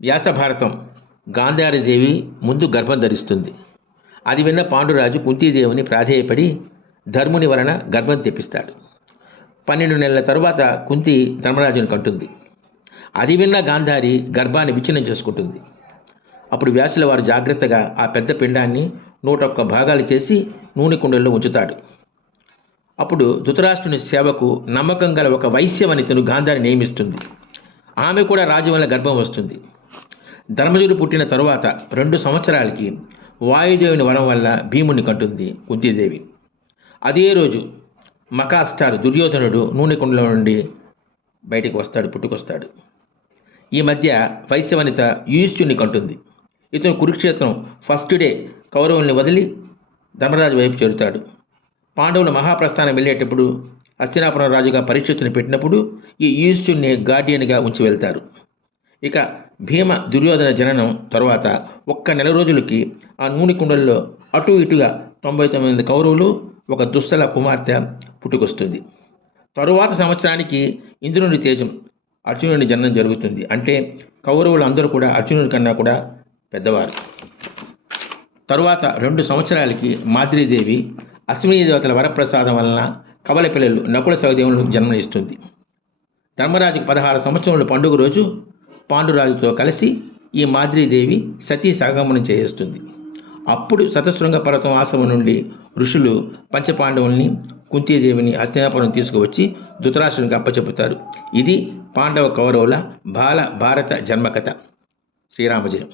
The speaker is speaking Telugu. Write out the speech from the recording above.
వ్యాసభారతం గాంధారీదేవి ముందు గర్భం ధరిస్తుంది. అది విన్న పాండురాజు కుంతీదేవిని ప్రాధేయపడి ధర్ముని వలన గర్భం తెప్పిస్తాడు. పన్నెండు నెలల తరువాత కుంతి ధర్మరాజును కంటుంది. అది విన్న గాంధారి గర్భాన్ని విచ్ఛిన్నం చేసుకుంటుంది. అప్పుడు వ్యాసుల వారు జాగ్రత్తగా ఆ పెద్ద పిండాన్ని నూట ఒక్క భాగాలు చేసి నూనె కుండల్లో ఉంచుతాడు. అప్పుడు ధృతరాష్ట్రుని సేవకు నమ్మకం గల ఒక వైశ్యవనితను గాంధారి నియమిస్తుంది. ఆమె కూడా రాజు వల్ల గర్భం వస్తుంది. ధర్మజుడు పుట్టిన తరువాత రెండు సంవత్సరాలకి వాయుదేవుని వరం వల్ల భీముని కంటుంది కుంతీదేవి అదే రోజు మకాస్టార్ దుర్యోధనుడు నూనె కుండలో నుండి బయటకు వస్తాడు పుట్టుకొస్తాడు. ఈ మధ్య వైశ్యవనిత యుయుష్ఠుని కంటుంది ఇతను కురుక్షేత్రం ఫస్ట్ డే కౌరవుల్ని వదిలి ధర్మరాజు వైపు చేరుతాడు. పాండవులు మహాప్రస్థానం వెళ్ళేటప్పుడు హస్తినాపురం రాజుగా పరీక్షితుని పెట్టినప్పుడు ఈ యుయుష్ఠుని గార్డియన్గా ఉంచి వెళ్తారు. ఇక భీమ దుర్యోధన జననం తరువాత ఒక్క నెల రోజులకి ఆ నూనె కుండల్లో అటు ఇటుగా తొంభై తొమ్మిది కౌరవులు ఒక దుస్తల కుమార్తె పుట్టుకొస్తుంది. తరువాత సంవత్సరానికి ఇంద్రుని తేజం అర్జునుడి జననం జరుగుతుంది. అంటే కౌరవులు అందరూ కూడా అర్జునుడి కన్నా కూడా పెద్దవారు. తరువాత రెండు సంవత్సరాలకి మాద్రీదేవి అశ్విని దేవతల వరప్రసాదం వలన కవల పిల్లలు నకుల సహదేవులకు జన్మనిస్తుంది. ధర్మరాజుకు పదహారు సంవత్సరముల పండుగ రోజు పాండురాజుతో కలిసి ఈ మాద్రీదేవి సతీ సాగమనం చేస్తుంది అప్పుడు శతశృంగ పర్వతం ఆశ్రమం నుండి ఋషులు పంచపాండవుల్ని కుంతీదేవిని హస్తినాపురం తీసుకువచ్చి ధృతరాష్ట్రునికి అప్పచెపుతారు ఇది పాండవ కౌరవుల బాల భారత జన్మకథ. శ్రీరామజయం.